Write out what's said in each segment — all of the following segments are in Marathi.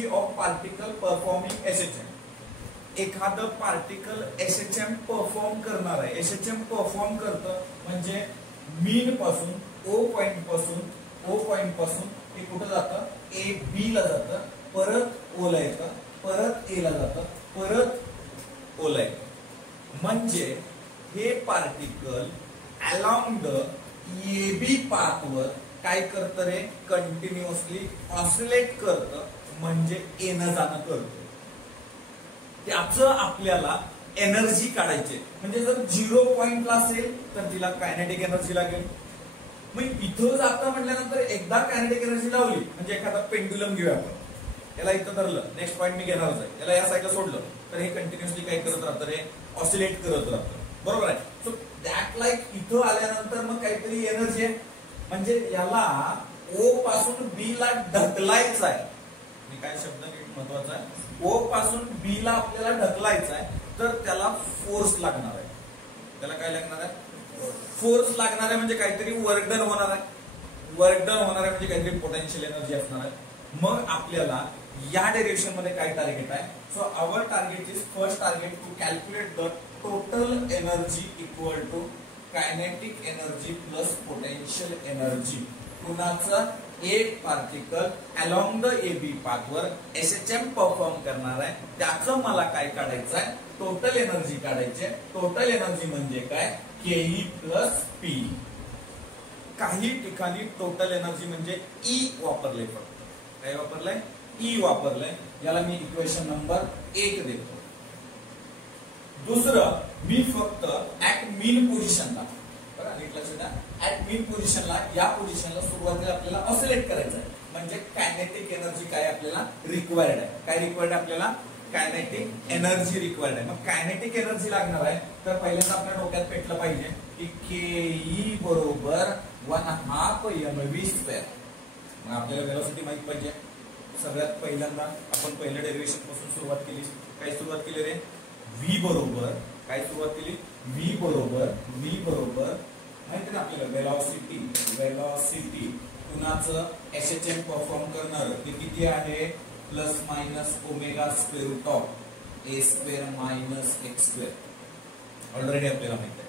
Energy of particle performing SHM. एखादं पार्टिकल एसएचएम परफॉर्म करणार आहे. एसएचएम परफॉर्म करतं म्हणजे मीन पासून ओ पॉइंट पासून हे कुठं जातं, ए बी ला जातं, परत ओ ला येतं, परत ए ला जातं, परत ओ ला येतं. म्हणजे हे पार्टिकल अलॉंग द एबी पाथवर काय करतं रे, कंटिन्युअसली ऑसिलेट करतं, म्हणजे येणं जाणं करतं. त्याचं आपल्याला एनर्जी काढायची. म्हणजे जर 0 पॉइंटला असेल तर तिला कायनेटिक एनर्जी लागेल. मग इथं जातं म्हटल्यानंतर एकदा कायनेटिक एनर्जी लावली, म्हणजे एखादा पेंडुलम घेऊया आपण, याला इथं धरलं, नेक्स्ट पॉइंट मी घेणारच आहे, याला या साईडला सोडलं तर हे कंटिन्युअसली काय करत राहतं रे, ऑसिलेट करत राहतं. बरोबर आहे. सो दॅट लाईक इथं आल्यानंतर मग काहीतरी एनर्जी आहे, म्हणजे याला ओ पासून बी ला ढकलायचं आहे. मी काय शब्द महत्वाचा आहे, ओ पासून बी ला आपल्याला ढकलायचं आहे, तर त्याला फोर्स लागणार आहे. त्याला काय लागणार आहे, फोर्स लागणार आहे. म्हणजे काहीतरी वर्क डन होणार आहे. वर्क डन होणार आहे म्हणजे काहीतरी पोटेन्शियल एनर्जी असणार आहे. मग आपल्याला या डायरेक्शन मध्ये काय टार्गेट आहे. So our target is first target to calculate the total energy equal to kinetic energy plus potential energy. कुणाचं, एक पार्टिकल अलॉंग द एबी पाथवर एसएचएम परफॉर्म करणार आहे, त्याचं मला काय काढायचं आहे, टोटल एनर्जी काढायची. टोटल एनर्जी म्हणजे काय, केई प्लस पी. काही ठिकाणी टोटल एनर्जी म्हणजे ई वापरले, फक्त काय वापरलंय, ई वापरलंय. याला मी इक्वेशन नंबर 1 देतो. दुसरं, मी फक्त ऍट मीन पोझिशनला, बघा नीट लक्षात द्या, ऍट मीन पोझिशनला, या पोझिशनला सुरुवातीला आपल्याला ऑसिलेट करायचं आहे. म्हणजे कायनेटिक एनर्जी काय आपल्याला रिक्वायर्ड आहे, काय रिक्वायर्ड आहे आपल्याला, कायनेटिक एनर्जी रिक्वायर्ड आहे. मग कायनेटिक एनर्जी लागणार आहे तर पहिल्यांदा आपल्या डोक्यात पेटलं पाहिजे की केई बरोबर 1/2 mv². मग आपल्याला वेलोसिटी माहित पाहिजे. सगळ्यात पहिल्यांदा आपण पहिल्या डेरिव्हेशन पासून सुरुवात केली. काय सुरुवात केली रे, व्ही बरोबर, काय सुरुवात केली, व्ही बरोबर माहिती ना आपल्याला वेलॉसिटी कुणाचं, एसएचएम परफॉर्म करणार ते किती आहे, plus minus omega square root of a square minus x square. Already आपल्याला माहित आहे.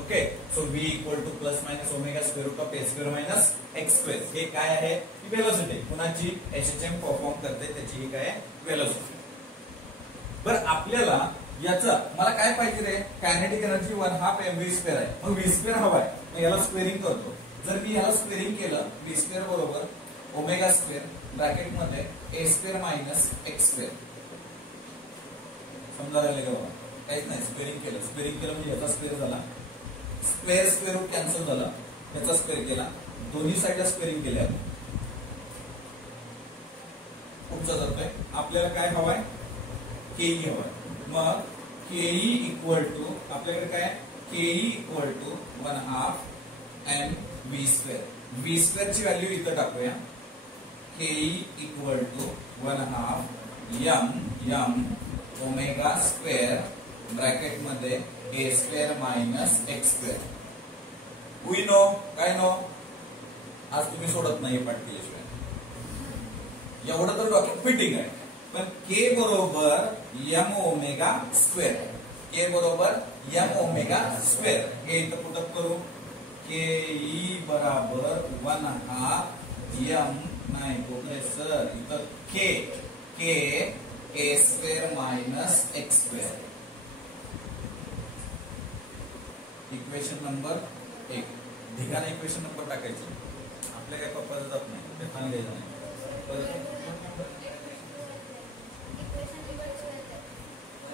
Okay. So v equal to plus minus omega square root of a square minus x square. हे काय आहे, ही वेलोसिटी कुणाची, एसएचएम परफॉर्म करते त्याची ही काय, वेलोसिटी. बरं आपल्याला याचं, मला काय पाहिजे रे, कायनेटिक एनर्जी 1/2 mv² आहे. मग v² हवा आहे, मग याला स्क्वेअरिंग करतो. जर मी याला स्क्वेअरिंग केलं, v² बरोबर ओमेगा स्क्वेअर ब्रॅकेट मध्ये a square minus x square. समजा राहिले का बाबा, काहीच नाही, स्क्वेअरिंग केलं म्हणजे याचा स्क्वेअर झाला, स्क्वेअर रूट कॅन्सल झाला, याचा स्क्वेअर केला, दोन्ही साईडला स्क्वेअरिंग केल्या. पुढचा जातोय, आपल्याला काय हवाय, केई हवाय. मग केई इक्वल टू आपल्याकडे काय, केई इक्वल टू 1/2 mv². v² ची व्हॅल्यू इथं टाकूया. KE equal to 1/2 m omega square bracket मध्ये a square minus x square. We know, काय नो, आज तुम्ही सोडत नाही पाठ केल्याशिवाय. एवढं तर डॉक्टर फिटिंग आहे. पण के बरोबर एम ओमेगा स्क्वेअर, के बरोबर एम ओमेगा स्क्वेअर. हे इथं पुटअप करू, के ई बराबर 1/2 m, नाही कोकरे सर, इथं के ए square minus x square. Equation number 1. ठिकाणी इक्वेशन नंबर टाकायचं. आपल्या काय पप्पाचं जात नाही, ते खाली घ्यायचं नाही.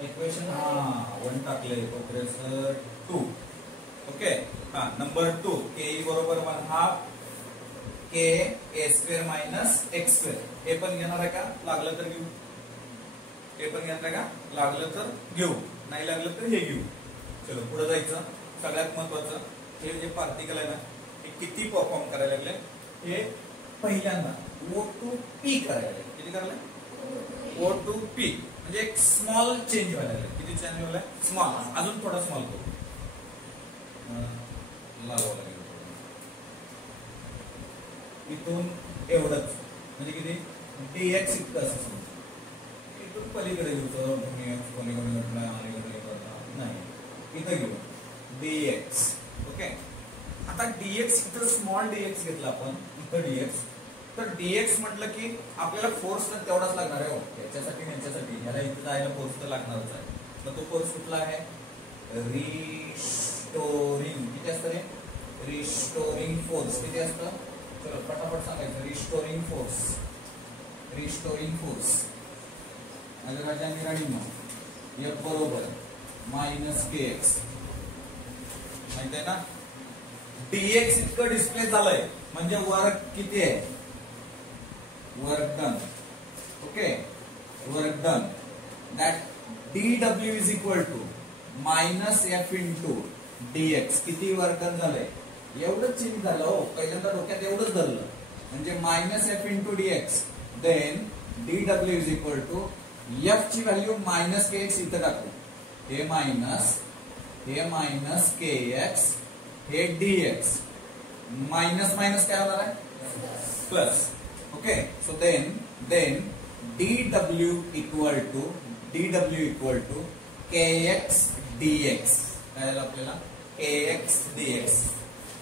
इक्वेशन 1 टाकले कोकरे सर 2. ओके. नंबर 2, के बरोबर 1/2 के ए स्क्वेअर मायनस एक्स स्क्वेअर. हे पण घेणार आहे का, लागलं तर घेऊ. हे पण घेणार आहे का, लागलं तर घेऊ, नाही लागलं तर हे घेऊ. चलो पुढे जायचं. सगळ्यात महत्वाचं, हे जे पार्टिकल आहे ना, हे किती परफॉर्म करायला लागले. हे पहिल्यांदा O2P करायला लागले. किती करायला, O2P म्हणजे एक स्मॉल चेंज व्हायला लागले. किती चेंज व्हायला, स्मॉल. अजून थोडा स्मॉल करू, लावावं लागेल. इथून एवढंच म्हणजे किती, dx इतकं असं समजा. इथून पलीकडे घेऊ तर पलीकडे नाही, इथं घेऊ dx. ओके, आता dx इथं स्मॉल dx घेतला आपण, इथं dx. तर dx म्हटलं की आपल्याला फोर्स तर तेवढाच लागणार आहे. याच्यासाठी याच्यासाठी याला इथं जायला फोर्स तर लागणारच आहे. तर तो फोर्स कुठला आहे? रिस्टोरिंग. किती असतं रे? रिस्टोरिंग फोर्स किती असतं? चलो फटाफट सांगायचं. Restoring force, restoring force F बरोबर मायनस kx. माहित आहे ना? dx इतकं डिस्प्ले झालंय म्हणजे वर्क किती आहे? Work done. Okay, work done. That dw is equal to minus f into dx. किती वर्क डन झालंय? एवढंच चेंज झालं हो. पहिल्यांदा डोक्यात एवढंच धरलं म्हणजे minus f into dx. Then dw is equal to f ची व्हॅल्यू मायनस kx इथं टाकू. हे मायनस kx, हे dx. मायनस मायनस काय होणार आहे? Plus. Okay, so then dw equal to kx dx. काय झालं आपल्याला? kx dx.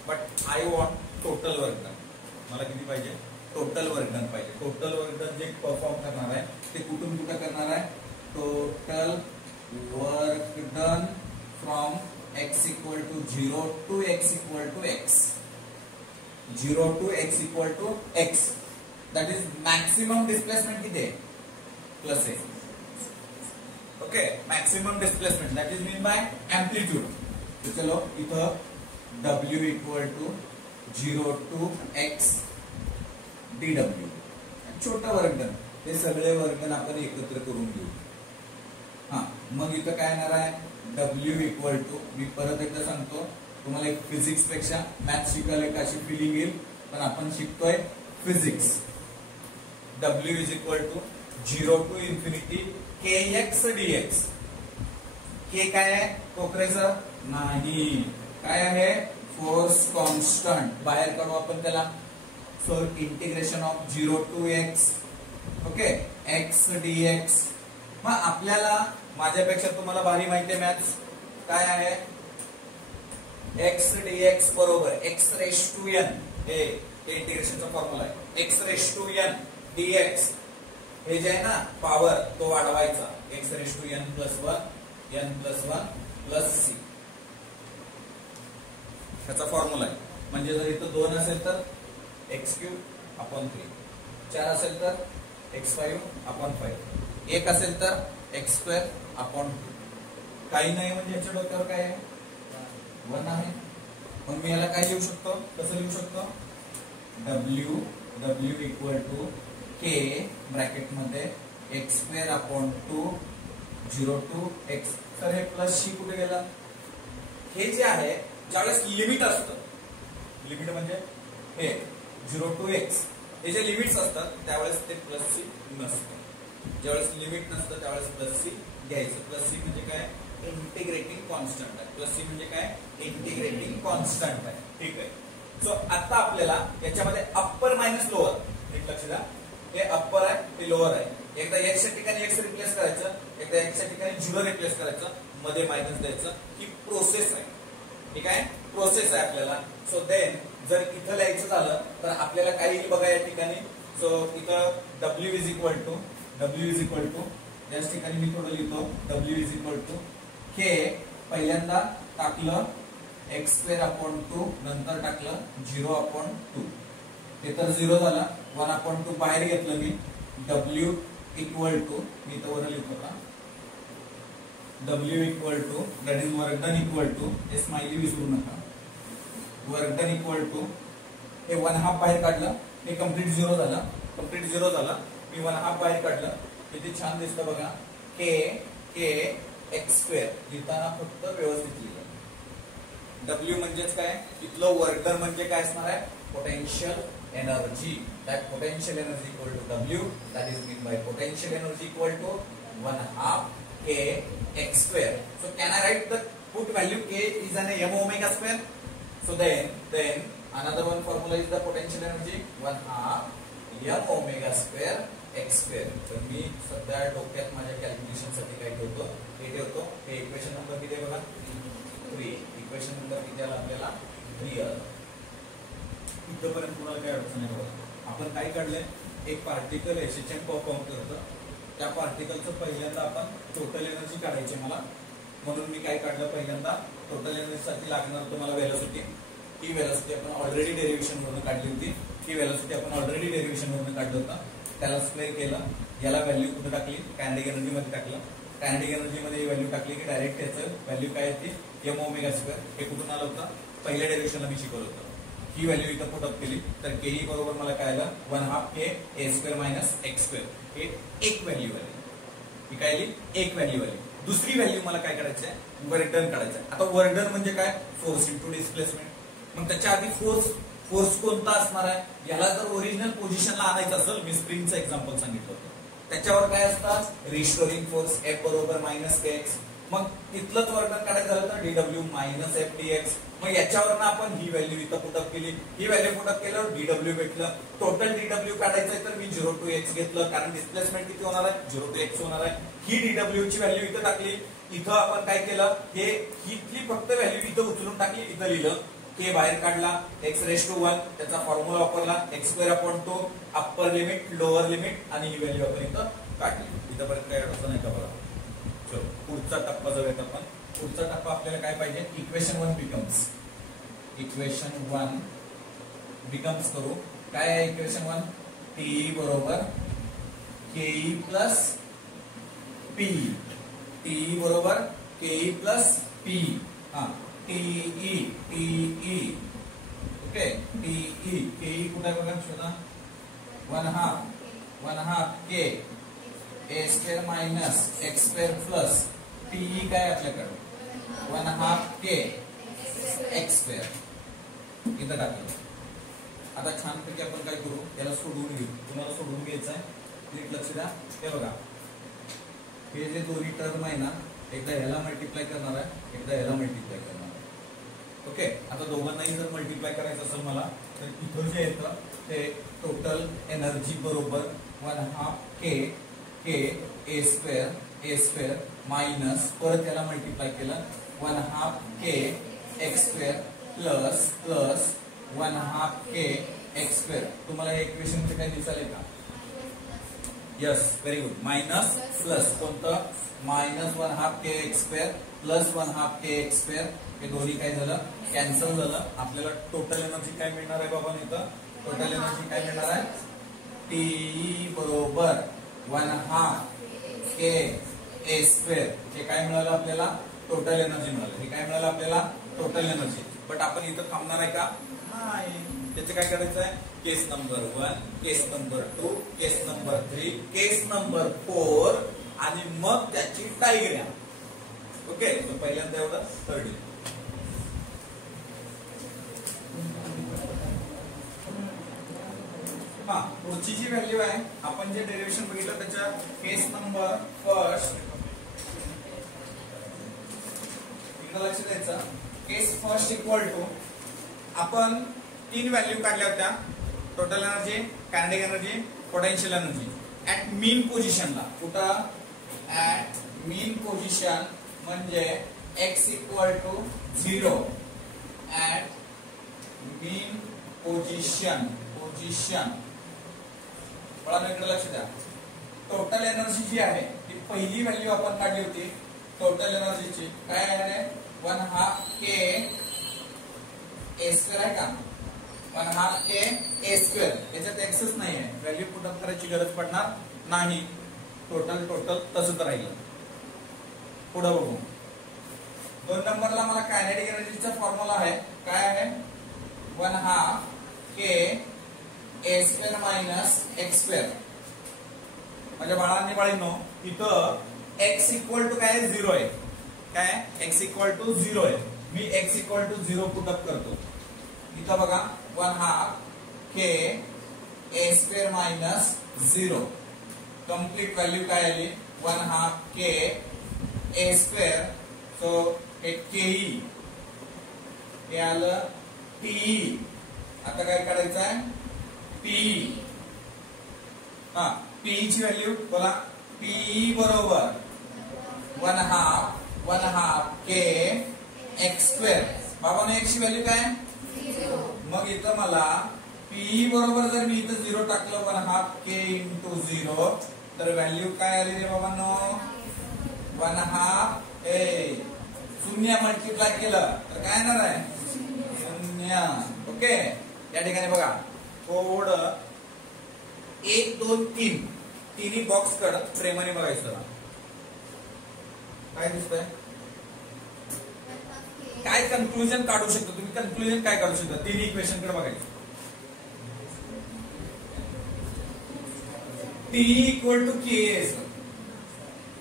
But I want total work done. मला किती पाहिजे? टोटल वर्क डन पाहिजे. टोटल वर्क डन जे परफॉर्म करणार आहे ते कुठून कुठं करणार आहे? Total work done from x equal to 0 to x equal to x. 0 to x equal to x. That is maximum displacement किती आहे? प्लस आहे. Okay, maximum displacement that is mean by amplitude. तो चलो इथं w equal to 0 to x dw. छोटा वर्क डन. हे सगळे वर्क डन आपण एकत्र करून घेऊ. हा, मग इथं काय येणार आहे? w इक्वल टू, मी परत एकदा सांगतो तुम्हाला, एक फिजिक्स पेक्षा मॅथ्स शिकायला एक अशी फिलिंग येईल, पण आपण शिकतोय physics. w is equal to 0 to infinity kx dx. k काय आहे? कोकरेचं नाही. काय आहे? Force constant. बाहेर काढू आपण त्याला. So integration of 0 to x. Okay, x dx. मग आपल्याला माझ्यापेक्षा तुम्हाला भारी माहिती आहे मॅथ्स. काय आहे? x dx बरोबर x रेश टू n. हे इंटिग्रेशनचा फॉर्म्युला आहे. x raise to n dx. हे जे आहे ना पॉवर, तो वाढवायचा. x raise to n plus 1 n plus 1 plus c. ह्याचा फॉर्म्युला आहे. म्हणजे जर इथं 2 असेल तर x क्यूब अपॉन 3. 4 असेल तर x5 अपॉन 5. 1 असेल तर x स्क्वेअर अपॉन 2. काही नाही म्हणजे याच्या डोक्यावर काय आहे? 1 आहे. मग मी याला काय लिहू शकतो? कसं लिहू शकतो? w equal to k bracket मध्ये x square upon 2 0 to x. तर हे प्लस शी कुठे गेला? हे जे आहे ज्यावेळेस लिमिट असतं, लिमिट म्हणजे हे 0 टू x, हे जे लिमिट्स असतात त्यावेळेस ते प्लस सी नसतं. ज्यावेळेस लिमिट नसतं त्यावेळेस प्लस सी घ्यायचं. प्लस सी म्हणजे काय? इंटिग्रेटिंग कॉन्स्टंट आहे. प्लस सी म्हणजे काय? इंटिग्रेटिंग कॉन्स्टंट आहे. ठीक आहे. सो आता आपल्याला याच्यामध्ये अप्पर मायनस लोअर, एक लक्ष द्या. हे अप्पर आहे, ते लोअर आहे. एकदा x च्या ठिकाणी x रिप्लेस करायचं, एकदा x च्या ठिकाणी 0 रिप्लेस करायचं, मध्ये मायनस द्यायचं. ही प्रोसेस आहे. ठीक आहे, प्रोसेस आहे आपल्याला. सो देन जर इथं लिहायचं झालं तर आपल्याला काय येईल बघा या ठिकाणी. सो इथं w इज इक्वल टू याच ठिकाणी मी थोडं लिहितो. w is equal to k. पहिल्यांदा टाकलं x स्क्वेअर अपॉन 2, नंतर टाकलं 0 अपॉन 2. ते तर 0 झाला. 1 अपॉन 2 बाहेर घेतलं मी. w इक्वल टू, मी इथं वर लिहितो का, w equal to that is work done equal to, हे स्माइली विसरू नका. वर्क डन इक्वल टू हे 1/2 बाहेर काढलं, हे कम्प्लीट 0 झाला. कम्प्लीट 0 झाला. मी 1/2 बाहेर काढलं. किती छान दिसतं बघा. k x स्क्वेअर लिहिताना फक्त व्यवस्थित लिहिलं. w म्हणजेच काय? इथलं वर्क डन म्हणजे काय असणार आहे? Potential energy. That potential energy equal to W. That is meant by potential energy equal to 1/2 k x square. So can I write the put value k is an m omega square? So then another one formula is the potential energy 1/2 m omega square x square. तर मी सध्या डोक्यात माझ्या कॅल्क्युलेशन साठी काय ठेवतो, हे ठेवतो. हे इक्वेशन नंबर किती आहे बघा, 3. इक्वेशन नंबर किती आला आपल्याला, 3 आला. इथपर्यंत तुम्हाला काय अडचण नाही बघा. आपण काय काढलंय, एक पार्टिकल एसएचएम परफॉर्म करतं. त्या पार्टिकलचं पहिल्यांदा आपण टोटल एनर्जी काढायची मला, म्हणून मी काय काढलं, पहिल्यांदा टोटल एनर्जी साठी लागणार तुम्हाला व्हेलॉसिटी. ही व्हेलॉसिटी आपण ऑलरेडी डेरिव्हेशन वरून काढली होती. ही व्हेलॉसिटी आपण ऑलरेडी डेरिव्हेशन वरून काढलं होतं. त्याला स्क्वेअर केलं, याला व्हॅल्यू कुठे टाकली, कायनेटिक एनर्जी मध्ये टाकलं. कायनेटिक एनर्जी मध्ये व्हॅल्यू टाकली की डायरेक्ट त्याचं व्हॅल्यू काय येते, एम ओमेगा स्क्वेअर. हे कुठून आलं होतं, पहिल्या डेरिव्हेशनला मी शिकवलं होतं. ही व्हॅल्यू इथं पुट अप केली तर के ही बरोबर मला काय आलं, 1/2 के ए स्क्वेअर मायनस एक्स स्क्वेअर. हे एक व्हॅल्यू आली. ही काय आली, एक व्हॅल्यू आली. दुसरी व्हॅल्यू मला काय करायचं आहे, वर्क डन काढायचं आहे. आता वर्क डन म्हणजे काय, फोर्स इंटू डिस्प्लेसमेंट. मग त्याच्या आधी फोर्स कोणता असणार आहे, याला जर ओरिजिनल पोझिशनला आणायचं असेल, मी स्प्रिंगचं एक्झाम्पल सांगितलं होतं, त्याच्यावर काय असतात, रिस्टोरिंग फोर्स एफ बरोबर मायनस के एक्स. मग इथलंच वर्क डन काढायचं झालं तर डीडब्ल्यू मायनस एफ डी एक्स. मग याच्यावरनं आपण ही व्हॅल्यू इथं पुटअप केली. ही व्हॅल्यू पुटअप केल्यावर डीडब्ल्यू भेटलं. टोटल डीडब्ल्यू काढायचंय तर मी 0 to x घेतलं, कारण डिस्प्लेसमेंट किती होणार आहे, 0 to x होणार आहे. ही डीडब्ल्यू ची व्हॅल्यू इथं टाकली. इथं आपण काय केलं, हे हितली फक्त व्हॅल्यू इथं उचलून टाकली, इथं लिहिलं. के बाहेर काढला, x रेज टू 1 त्याचा फॉर्म्युला वापरला, x²/2 upper limit lower limit, आणि ही व्हॅल्यू आपण इथं काढली. इथंपर्यंत काय अडचण नाही का बघा. चलो पुढचा टप्पा जाऊयात आपण. पुढचा टप्पा आपल्याला काय पाहिजे, इक्वेशन 1 बिकम्स. इक्वेशन 1 बिकम्स करू. काय आहे इक्वेशन 1, टी बरोबर केई प्लस पी. टी बरोबर केई प्लस पी. हा TE TE okay. TE KE कुठे आहे बघा, शोधा. 1/2 के ए square minus x square plus TE काय आपल्याकडे 1/2 के एक्स स्क्वेअर इथं टाकलं. आता छानपैकी आपण काय करू, याला सोडवून घेऊ. तुम्हाला सोडवून घ्यायचं आहे, नीट लक्ष द्या. हे बघा, हे जे दोन्ही टर्म आहे ना, एकदा ह्याला मल्टिप्लाय करणार आहे, एकदा ह्याला मल्टिप्लाय करणार आहे. ओके. आता दोघांनाही जर मल्टिप्लाय करायचं असेल मला, तर इथं जे येतं ते टोटल एनर्जी बरोबर 1/2 के के ए स्क्वेअर मायनस परत याला मल्टिप्लाय केलं 1/2 के एक्स स्क्वेअर प्लस 1/2 के एक्स स्क्वेअर. तुम्हाला हे इक्वेशन मध्ये काय दिसायला का, yes very good. Minus plus कोणतं, मायनस 1/2 के एक्स स्क्वेअर प्लस 1/2 के एक्स स्क्वेअर. हे दोन्ही काय झालं, कॅन्सल झालं. आपल्याला टोटल एनर्जी काय मिळणार आहे बाबा, इथं टोटल एनर्जी काय मिळणार आहे, टी बरोबर 1/2 के ए स्क्वेअर. हे काय मिळालं आपल्याला, टोटल एनर्जी मिळालं. हे काय मिळालं आपल्याला, टोटल एनर्जी. बट आपण इथं थांबणार आहे का, नाही. त्याचे काय करायचं आहे, केस नंबर 1, केस नंबर 2, केस नंबर 3, केस नंबर 4, आणि मग त्याची डायग्राम. ओके. तो पहिल्यांदा एवढं थर्ड. हा पुढची जी व्हॅल्यू आहे, आपण जे डेरिव्हेशन बघितलं त्याच्या केस नंबर फर्स्ट, इकडे लक्ष द्यायचं. केस फर्स्ट इक्वल टू, आपण 3 व्हॅल्यू काढल्या होत्या, total energy, kinetic energy, potential energy at mean पोझिशनला. कुठं, ऍट मीन पोझिशन म्हणजे x equal to 0 at mean position. मला इकडे लक्ष द्या. टोटल एनर्जी जी आहे ती पहिली व्हॅल्यू आपण काढली होती टोटल एनर्जीची, काय आहे, 1/2 के ए स्क्वेअर आहे का, 1/2 के ए स्क्वेअर. याच्यात एक्सच नाही आहे, व्हॅल्यू पुटअप करायची गरज पडणार नाही. टोटल तसंच राहिलं. पुढे बघू. 2 नंबरला मला कायनेटिक एनर्जीचा फॉर्म्युला आहे, काय आहे, 1/2 के ए स्क्वेअर मायनस एक्स स्क्वेअर. माझ्या बाळांनी बाळींनो, इथं x इक्वल टू काय 0 आहे, काय x इक्वल टू 0 आहे. मी x इक्वल टू 0 पुटअप करतो. इथं बघा 1/2 के ए स्क्वेअर मायनस 0. कंप्लीट व्हॅल्यू काय आली, 1/2 के ए स्क्वेअर. सो हे केई, हे आलं टीई. आता काय करायचं आहे, टी. हा पीई ची व्हॅल्यू बोला. पीई बरोबर 1/2 के एक्स स्क्वेअर. बाबांनो एक्स ची व्हॅल्यू काय? 0. मग इथं मला पीई बरोबर जर मी इथं 0 टाकलं 1/2 के इंटू 0 तर व्हॅल्यू काय आली रे बाबांनो? 1/2 ए शून्य मल्टिप्लाय केलं तर काय येणार आहे? 0. ओके. या ठिकाणी बघा थोडं 1 2 3 तिन्ही बॉक्स कड प्रेमाने बघायचं. काय दिसतंय? काय कन्क्लुजन काढू शकतो तुम्ही? कन्क्लुजन काय काढू शकता? तिन्ही इक्वेशन कडे बघायचं. P equal to KS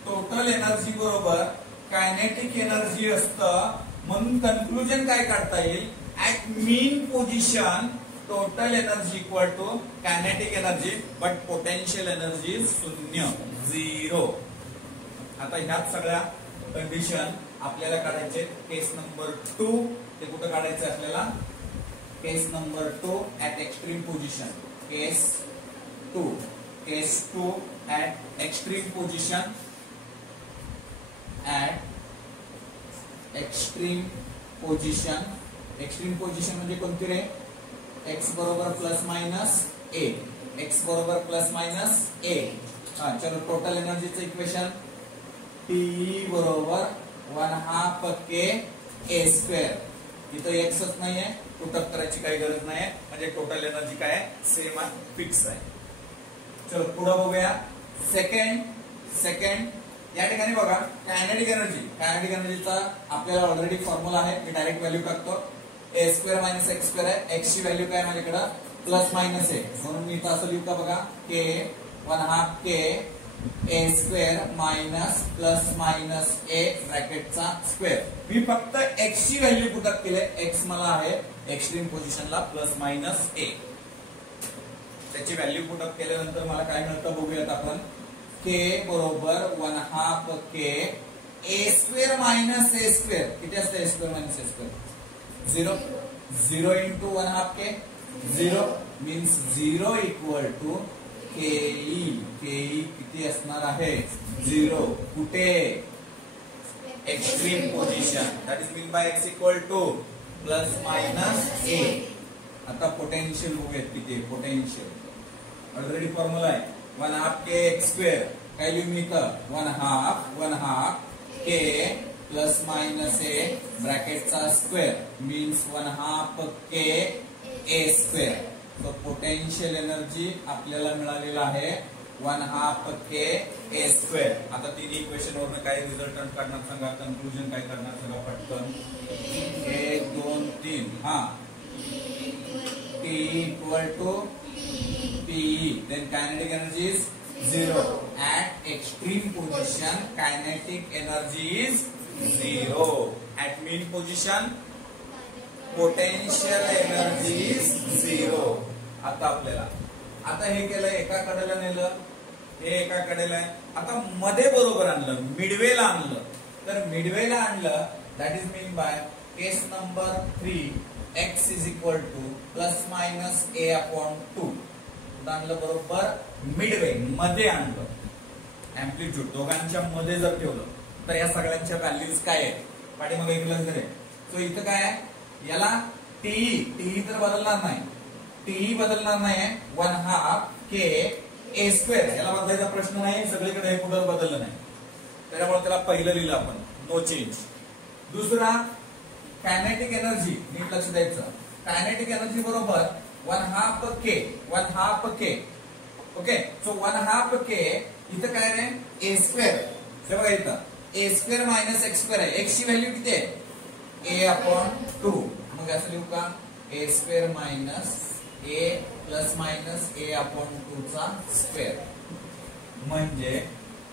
total energy बरोबर कायनेटिक एनर्जी असतं. म्हणून कन्क्लुजन काय काढता येईल? At mean position total energy equal to kinetic energy but potential energy 0. आता ह्यात सगळ्या कंडिशन आपल्याला काढायचे. केस नंबर 2 ते कुठं काढायचं आपल्याला? Case number 2 at extreme position. Case 2 at extreme position. Extreme position म्हणजे कोणती रे? एक्स बरोबर प्लस मायनस ए. एक्स बरोबर प्लस मायनस ए. चलो टोटल एनर्जीचं इक्वेशन टी बरोबर 1/2 के ए स्क्वेअर. इथं एक्सच नाहीये, पुटअप करायची काही गरज नाही म्हणजे टोटल एनर्जी काय आहे? सेम आहे, फिक्स आहे. चलो पुढे बघूया. सेकंड या ठिकाणी बघा कायनेटिक एनर्जीचा आपल्याला ऑलरेडी फॉर्म्युला आहे. मी डायरेक्ट व्हॅल्यू टाकतो. ए स्क्वेअर मायनस एक्स स्क्वेअर आहे. एक्स ची व्हॅल्यू काय माझ्याकडे? प्लस मायनस आहे. म्हणून मी इथं असं लिहू का बघा? के 1/2 के ए स्क्वेअर मायनस प्लस मायनस ए ब्रॅकेटचा स्क्वेअर. मी फक्त एक्स ची व्हॅल्यू पुटअप केले. एक्स मला आहे एक्स्ट्रीम पोझिशनला प्लस मायनस ए. त्याची व्हॅल्यू पुटअप केल्यानंतर मला काय मिळतं बघूयात आपण. के बरोबर 1/2 K A square minus A square. किती असतं A square minus A square? 0 into 1/2 K 0 means 0 equal to KE. KE किती असणार आहे? 0. कुठे? Extreme position. That is mean by x equal to plus minus A. आता पोटेन्शियल बघूयात किती. पोटेन्शियल ऑलरेडी फॉर्म्युला आहे 1/2 के एक्स स्क्वेअर. काय लिहू मी इथं? 1/2 के प्लस मायनस ए ब्रॅकेटचा स्क्वेअर मीन्स 1/2 के ए स्क्वेअर. तो पोटेन्शियल एनर्जी आपल्याला मिळालेला आहे 1/2 के ए स्क्वेअर. आता तिन्ही इक्वेशन वरून काय रिझल्टंट काढणार सांगा? कन्क्लुजन काय करणार सांगा पटकन? 1 2 3 T equal to PE. Then kinetic energy is 0. At extreme position, kinetic energy is 0. At mean position, potential energy is 0. आता हे केलं, एका कडेला नेलं, हे एका कडेला आहे. आता मध्ये बरोबर आणलं, मिडवेला आणलं. तर मिडवेला आणलं that is mean by case number 3 x is equal to plus minus a upon 2. आणलं बरोबर मिडवे मध्ये आणलं. एम्प्लिट्यूड दोघांच्या मध्ये जर ठेवलं तर या सगळ्यांच्या व्हॅल्यूज काय आहेत? पाठीमागे इक्वलन्स आहे. सो इथं काय आहे? याला टी तर बदलणार नाही. टी बदलणार नाही. 1/2 के ए स्क्वेअर याला बदलायचा प्रश्न नाही. सगळीकडे हे कुठं बदललं नाही. त्यामुळे त्याला पहिलं लिहिलं आपण नो चेंज. दुसरा कायनेटिक एनर्जी नीट लक्ष द्यायचं. कायनेटिक एनर्जी बरोबर 1/2 के. ओके. सो 1/2 के इथं काय रे? ए स्क्वेअर. हे बघा इथं ए स्क्वेअर मायनस एक्स स्क्वेअर आहे. एक्स ची व्हॅल्यू किती आहे? ए अपॉन 2. मग असं लिहू का? ए square minus A plus minus a upon 2 चा स्क्वेअर. म्हणजे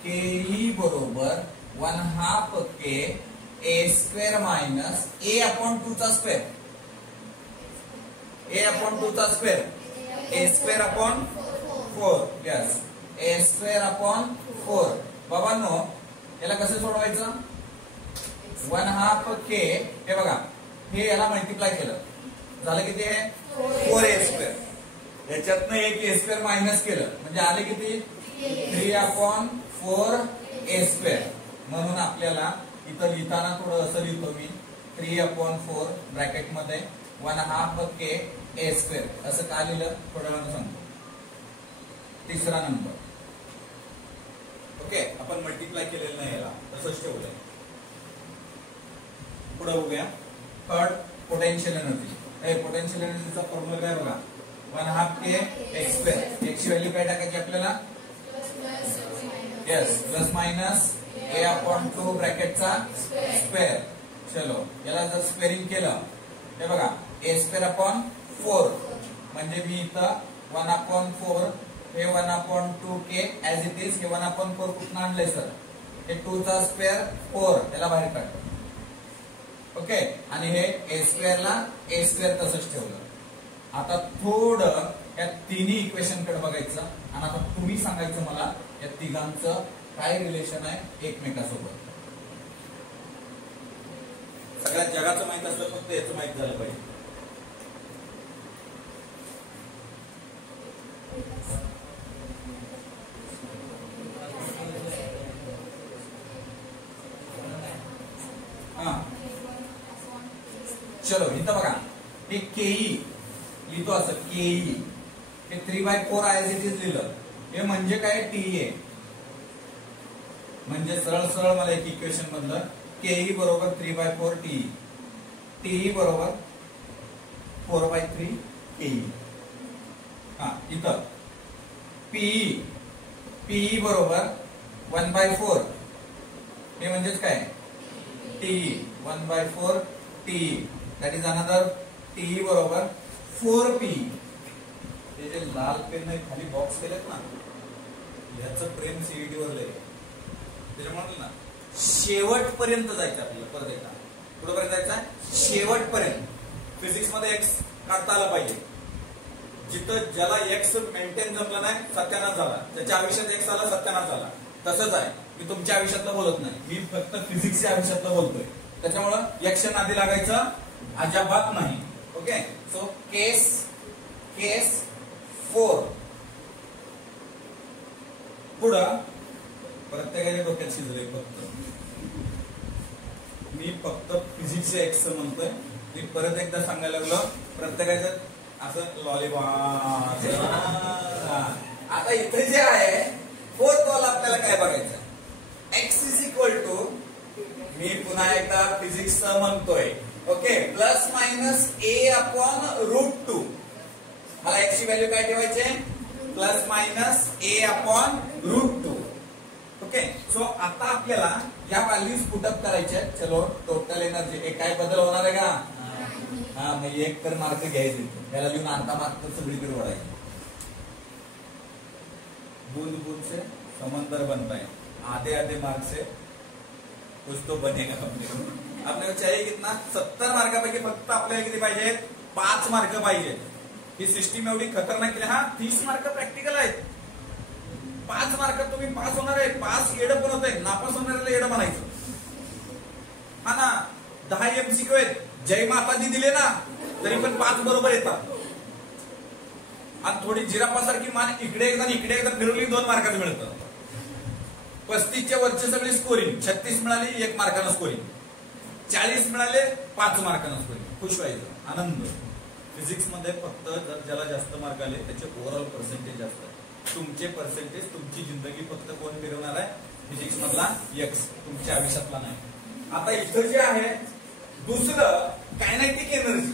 केई बरोबर 1/2 K A square minus a upon 2 चा स्क्वेअर. ए अपॉन 2 चा स्क्वेअर. ए स्क्वेअर अपॉन 4. यस. ए स्क्वेअर अपॉन 4. बाबांनो याला कसं सोडवायचं? 1/2 के हे बघा हे याला मल्टिप्लाय केलं झालं किती आहे? 4 ए स्क्वेअर. याच्यातनं एक ए स्क्वेअर मायनस केलं म्हणजे आले किती? 3/4 a². म्हणून आपल्याला इथं लिहिताना थोडं असं लिहितो मी 3/4 ब्रॅकेट मध्ये 1/2 k a² असं का लिहिलं थोड्या वेळानं सांगतो. तिसरा नंबर ओके, आपण मल्टिप्लाय केलेलं नाही याला, तसंच ठेवलंय. पुढे बघूया. Third potential energy. पोटेन्शियल एनर्जीचा फॉर्म्युला काय बघा, 1/2 k a². ची व्हॅल्यू काय टाकायची आपल्याला, यस प्लस मायनस a/2 ब्रॅकेटचा स्क्वेअर. चलो याला जर स्क्वेअरिंग केलं हे बघा a²/4 म्हणजे मी इथं 1/4 हे 1/2 k ऍज इट इज. हे 1/4 कुठून आणलंय सर, हे 2 चा स्क्वेअर 4 याला बाहेर काढतो. ओके, आणि हे a² ला a² तसंच ठेवलं. आता थोडं या तिन्ही इक्वेशन कडे बघायचं आणि आता तुम्ही सांगायचं मला या तिघांचं काय रिलेशन आहे एकमेकांसोबत. सगळ्या जगाचं माहित असलं, फक्त याचं माहित झालं पाहिजे. चलो इथं बघा, हे केई लिहितो असं केई, हे 3/4 ऍज इट इज लिहिलं. हे म्हणजे काय, टीए. म्हणजे सरळ सरळ मला एक इक्वेशन मधलं केई बरोबर 3/4 टीई, टीई बरोबर 4/3 केई. हा इथं पीई, पीई बरोबर 1/4. हे म्हणजेच काय, TE 1/4 TE. That is another TE बरोबर 4p. हे जे लाल पेन खाली बॉक्स केलेत ना, याचं प्रेम सीईटी वर लय. त्याच्यामुळे ना शेवटपर्यंत जायचं आपल्याला. परत एकदा कुठपर्यंत जायचं, शेवटपर्यंत. फिजिक्स मध्ये एक्स काढता आला पाहिजे. जिथं ज्याला एक्स मेंटेन जमलं नाही सत्यानाश झाला, त्याच्या आयुष्यात एक्स आला सत्यानाश झाला. तसंच आहे, मी तुमच्या आयुष्यातलं बोलत नाही, मी फक्त फिजिक्सच्या आयुष्यातलं बोलतोय. त्याच्यामुळं एक्शन आधी लागायचं अजिबात नाही. Okay, so case 4. पुढं प्रत्येकाच्या डोक्यात शिजलंय. फक्त मी फक्त फिजिक्सचे एक्स म्हणतोय. मी परत एकदा सांगायला लागलो, प्रत्येकाच्या असं लॉलीपॉप. आता इथे जे आहे 4th वाला आपल्याला काय बघायचं, एक्स इज इक्वल टू, मी पुन्हा एकदा फिजिक्स म्हणतोय. Okay, plus minus a/√2. मला एक्स ची व्हॅल्यू काय ठेवायचे, plus minus a/√2. Okay, so आता आपल्याला या व्हॅल्यूज पुटअप करायच्या. चलो टोटल एनर्जी एक काय बदल होणार आहे का, हा मग एक तर मार्क घ्यायचे, त्याला लिहून अर्धा मार्क तर सगळीकडे वाढायचे. बूंद बूंद से समंदर बनता है, आधे आधे मार्क से कुछ तो बनेगा. आपल्याला चाहिए कितना, 70 मार्कापैकी फक्त आपल्याला किती पाहिजे, 5 मार्क पाहिजे. ही सिस्टीम एवढी खतरनाक केली. हा 30 मार्क प्रॅक्टिकल आहेत, 5 मार्कात तुम्ही पास होणार आहे. पास येडं पण होत आहे, नापास होणाऱ्याला येडं म्हणायचं. हा ना, 10 MCQ आहेत. जय माताजी दिले ना तरी पण 5 बरोबर येतात. आणि थोडी जिरापासारखी मान इकडे एकदा इकडे एकदा फिरवली 2 मार्कात मिळतं. 35च्या वरचे सगळे स्कोरिंग, 36 मिळाली 1 मार्कानं स्कोरिंग, 40 मिळाले 5 मार्कानं स्कोरिंग. खुश व्हायचं, आनंद. फिजिक्स मध्ये फक्त जर ज्याला जास्त मार्क आले त्याचे ओव्हरऑल पर्सेंटेज जास्त आहे. तुमचे पर्सेंटेज, तुमची जिंदगी फक्त कोण फिरवणार आहे, फिजिक्स मधला एक्स, तुमच्या आयुष्यातला नाही. आता इथं जे आहे दुसरं kinetic energy.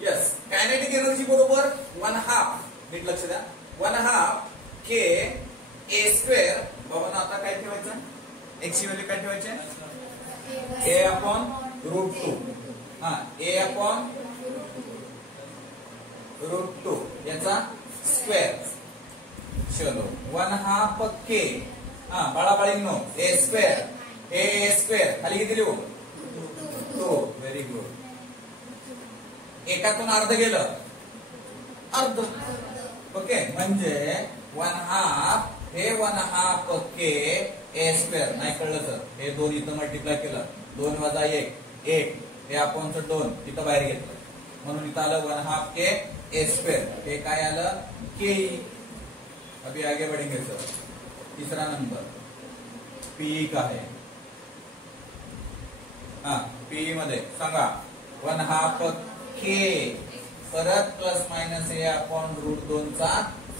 Yes, kinetic energy बरोबर 1/2, नीट लक्ष द्या, 1/2 k a². बाबा ना आता काय ठेवायचं, एक्स ची व्हॅल्यू काय ठेवायची, a/√2. हा a/√2 याचा स्क्वेअर. चलो 1/2 k. हा बाळाबाळींनो, a², a² खाली किती लिहू, 2. Very good. एकातून अर्ध गेलं, अर्ध. ओके, म्हणजे 1/2 हे 1/2 k a². नाही कळलं तर हे 2 इथं मल्टिप्लाय केलं, 2 - 1 1, हे आपण 2 इथं बाहेर घेतलं, म्हणून इथं आलं 1/2 k a². हे काय आलं, के. अभी आगे बढ़ेंगे सर. तिसरा नंबर पीई का आहे? पीई मध्ये सांगा 1/2 के परत plus minus a upon root 2 चा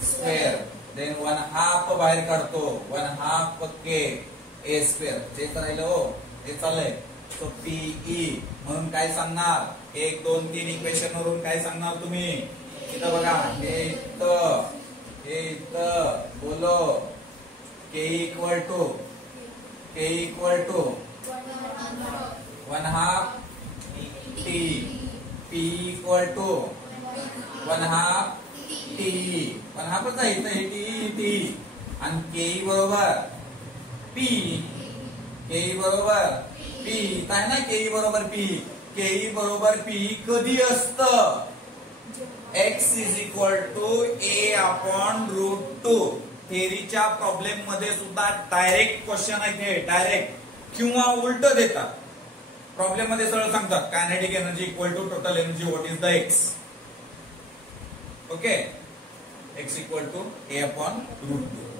स्क्वेअर, देन 1/2 बाहेर काढतो 1/2 के ए स्क्वेअर, तेच राहिलं हो, हे चाललंय. सो पीई म्हणून काय सांगणार? 1 2 3 इक्वेशन वरून काय सांगणार तुम्ही? इथं बघा, हे इथं बोलो K equal to 1/2 T, P equal to 1/2 T, 1/2 आहे इथं, हे टी आणि के बरोबर पी, के बरोबर पी काय ना, के बरोबर पी, के बरोबर पी कधी असतं? x is equal to A upon root 2. थेरीच्या प्रॉब्लेम मध्ये सुद्धा डायरेक्ट क्वेश्चन आहे, डायरेक्ट किंवा उलट देतात. प्रॉब्लेम मध्ये सरळ सांगतात kinetic energy equal to total energy, what is the X. Okay, X equal to A upon root 2.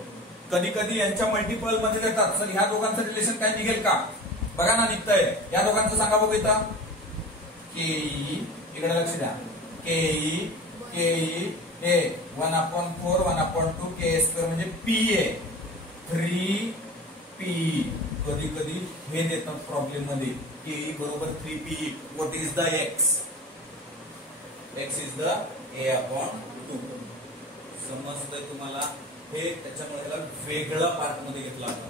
कधी कधी यांच्या मल्टिपल मध्ये देतात. सर ह्या दोघांचं रिलेशन काय निघेल का? बघा ना, निघतंय. या दोघांचं सांगा बघू इथं. केई, इकडे लक्ष द्या, केई हे 1/4 1/2 के स्क्वेअर म्हणजे पी आहे 3 पी. कधी कधी हे देतात प्रॉब्लेम मध्ये, केई बरोबर 3 P, what is the x? X is the A upon 2. समजतंय तुम्हाला? हे त्याच्यामुळे त्याला वेगळा पार्ट मध्ये घेतला होता.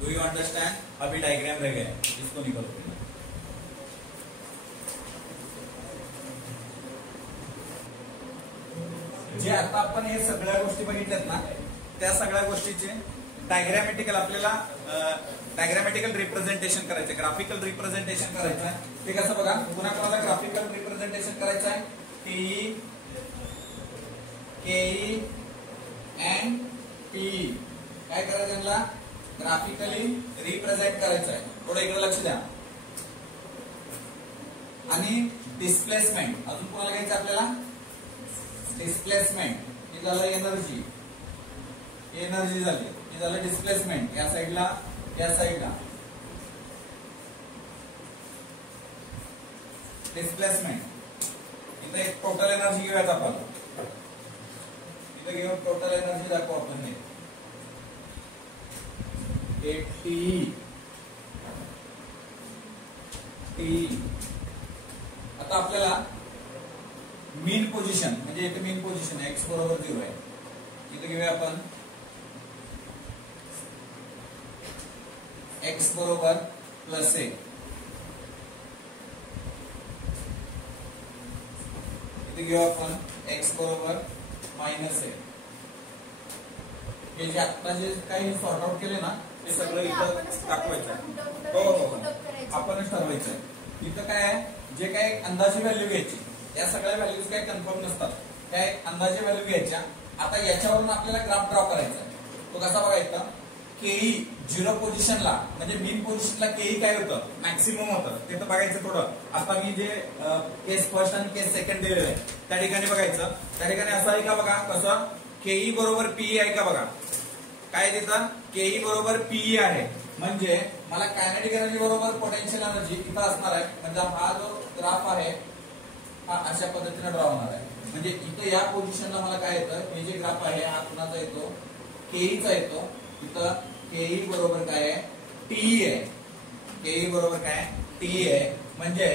Do you understand? अभी डायग्राम रह गया, इसको निकालो. जे आता आपण हे सगळ्या गोष्टी बघितल्यात ना, त्या सगळ्या गोष्टीचे डायग्रामॅटिकल आपल्याला डायग्रामॅटिकल रिप्रेझेंटेशन करायचं, ग्राफिकल रिप्रेझेंटेशन करायचं आहे. ते कसं बघा, पुन्हा कोणाला ग्राफिकल रिप्रेझेंटेशन करायचं आहे? टी, के अँड पी काय करायचं? त्यांना ग्राफिकली रिप्रेझेंट करायचं आहे. थोडं इकडे लक्ष द्या. आणि डिस्प्लेसमेंट अजून कोणाला घ्यायचं आपल्याला? डिस्प्लेसमेंट. हे झालं एनर्जी, एनर्जी झाली, हे झालं डिस्प्लेसमेंट. या साईडला, या साईडला डिस्प्लेसमेंट. इथे एक टोटल एनर्जी घेऊयात आपण. इथे घेऊन टोटल एनर्जी दाखवू आपण. हे टी टी. आता आपल्याला मीन पोझिशन म्हणजे इथे मीन पोझिशन एक्स बरोबर 0 आहे. इथे घेऊया आपण एक्स बरोबर प्लस ए. इथे घेऊ आपण एक्स बरोबर मायनस ए. हे जे आता जे काही सॉर्ट आउट केले ना, ते सगळं इथं दाखवायचं आहे. हो, आपणच ठरवायचं आहे. इथं काय आहे, जे काही अंदाजे व्हॅल्यू घ्यायची, या सगळ्या व्हॅल्यूज काही कन्फर्म नसतात, त्या अंदाजे व्हॅल्यू घ्यायच्या. आता याच्यावरून आपल्याला ग्राफ ड्रॉ करायचा आहे. तो कसा बघायचा? केई 0 पोझिशनला म्हणजे मीन पोझिशनला केई काय होतं? मॅक्सिमम होतं. ते तर बघायचं थोडं. आता मी जे केस फर्स्ट आणि केस सेकंड दिलेलं आहे त्या ठिकाणी बघायचं. त्या ठिकाणी असं आहे का बघा, कसं केई बरोबर पीई आहे का बघा. काय तिथं केई बरोबर पीई आहे म्हणजे मला कायनेटिक एनर्जी बरोबर पोटेन्शियल एनर्जी इथं असणार आहे. म्हणजे हा जो ग्राफ आहे हा अशा पद्धतीने ड्रॉ होणार आहे. म्हणजे इथं या पोझिशनला मला काय येतं, हे जे ग्राफ आहे हा कुणाचा येतो? केईचा येतो. इथं केई बरोबर काय आहे? टी आहे. केई बरोबर काय? टी आहे. म्हणजे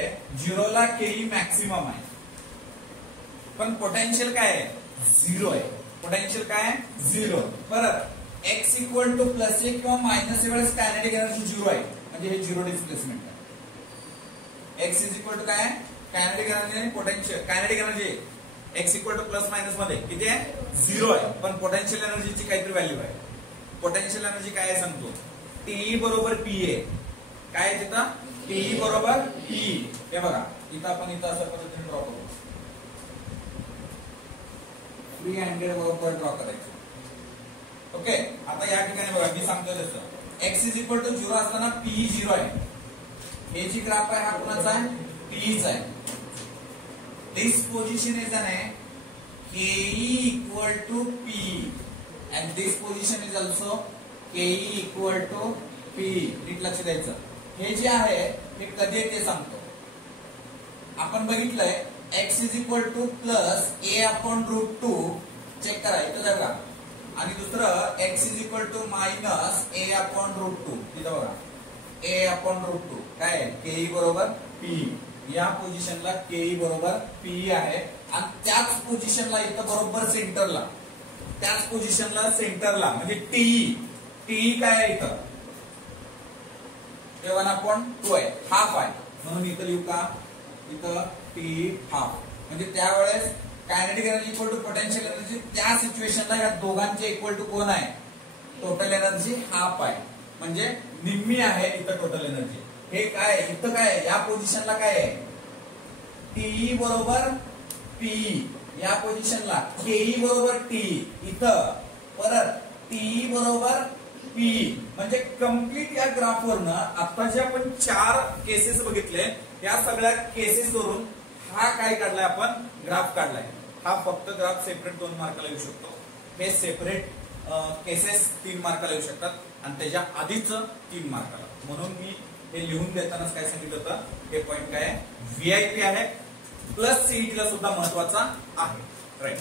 0 ला केई मॅक्सिमम आहे, पण पोटेन्शियल काय आहे? 0 आहे. पोटेन्शियल काय आहे? 0. परत एक्स इक्वल टू प्लस ए किंवा मायनस ए वेळेस कायनेटिक एनर्जी 0 आहे, म्हणजे हे 0 डिस्प्लेसमेंट आहे. एक्स इज इक्वल टू काय? कायनेटिक एनर्जी आणि potential. Kinetic energy x equal to plus minus मध्ये किती आहे? 0 आहे. पण पोटेन्शियल एनर्जीची काहीतरी व्हॅल्यू आहे. पोटेन्शियल एनर्जी काय आहे सांगतो. टी बरोबर पी आहे. काय आहे तिथं? टी बरोबर पी. हे बघा इथं आपण इथं अशा पद्धतीने ड्रॉ करू. फ्री हँडेड बरोबर ड्रॉ करायचं. ओके. आता या ठिकाणी बघा मी सांगतोय तसं एक्स इज इक्वल टू 0 असताना पी 0 आहे. हे जी ग्राफ आहे हा कुणाचा आहे? पीचा आहे. This position is an Ke equal to P and this position is also केई इक्वल टू पीई. नीट लक्ष द्यायचं. हे जे आहे हे कधी ते सांगतो. आपण बघितलंय x is equal to plus a upon root 2. Check करा इथं बघा. आणि दुसरं x is equal to minus a upon root 2. इथं बघा ए अपॉन रूट 2 काय आहे केई बरोबर पीई. या पोझिशनला केई बरोबर पीई आहे. आणि त्याच पोझिशनला इथं बरोबर सेंटरला, त्याच पोझिशनला सेंटरला म्हणजे टीई. टीई काय आहे इथं 1/2 आहे, हाफ आहे. म्हणून इथं लिहू का इथं टी हाफ. म्हणजे त्यावेळेस kinetic energy equal to potential energy. त्या सिच्युएशनला या दोघांचे इक्वल टू कोण आहे टोटल एनर्जी हाफ आहे. म्हणजे निम्मी आहे इथं टोटल एनर्जी. हे काय इथं काय या पोझिशनला काय आहे टीई बरोबर पीई. या पोझिशनला केई बरोबर टीई. इथं परत टीई बरोबर पीई. म्हणजे कम्प्लीट या ग्राफवरनं आता जे आपण 4 केसेस बघितले या सगळ्या केसेस वरून हा काय काढलाय आपण ग्राफ काढलाय. हा फक्त ग्राफ सेपरेट 2 मार्काला येऊ शकतो. हे सेपरेट केसेस 3 मार्काला येऊ शकतात आणि त्याच्या आधीच 3 मार्काला. म्हणून मी हे लिहून देतानाच काय सांगितलं होतं हे पॉइंट काय आहे व्हीआयपी आहे प्लस सीईटीला सुद्धा महत्वाचा आहे. राईट.